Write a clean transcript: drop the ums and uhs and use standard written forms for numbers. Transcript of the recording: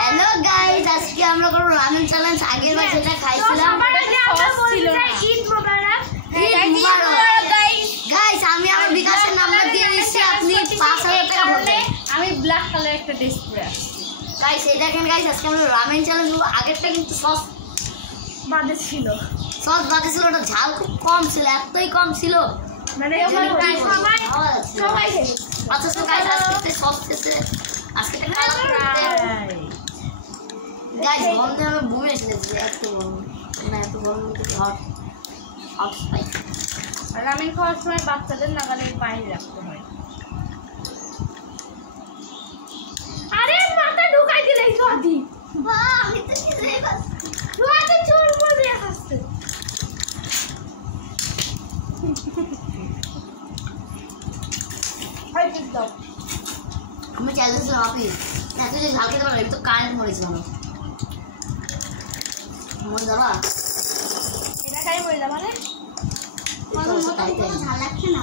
Hello guys, আজকে আমরা করব রামেন চ্যালেঞ্জ। আগের বার যেটা খাইছিলাম ঈদ মোবারক। গাইস, আমি আমার বিকাশের নাম্বার দিয়ে দিচ্ছি, আপনি 5000 টাকা ভরবেন। আমি ব্ল্যাক কালার একটা ড্রেস পরে আসছি। গাইস এই দেখেন গাইস, আজকে আমরা রামেন চ্যালেঞ্জ করব। আগেরটা কিন্তু সস বাদে ছিল, ওটা ঝাল খুব কম ছিল, এতই কম ছিল মানে সবাই আচ্ছা তো গাইস, আজকে সস খেতে আজকে একটা খাওয়া গাইস বন্ধে আমি বমি এসেছে, এত গরম না, এত গরম কিন্তু হট স্পাইস। রামেন খাওয়ার সময় বাচ্চাদের নাগালে পানি রাখতে হয়। আরে মাথা ঢুকাই দিলে জদি বাহ, আমি তো কিছুই পাচ্ছি রুয়াতে চোর পড়ে আসছে। হাই পিস দাও। আমি চ্যালেঞ্জ আপনি এত যে ঝাল খেতে পারলাম, তো কারেন্ট মরেছে আমার মরে যাবা, এটা খাই মরে যাবা মানে ঝাল লাগছে না।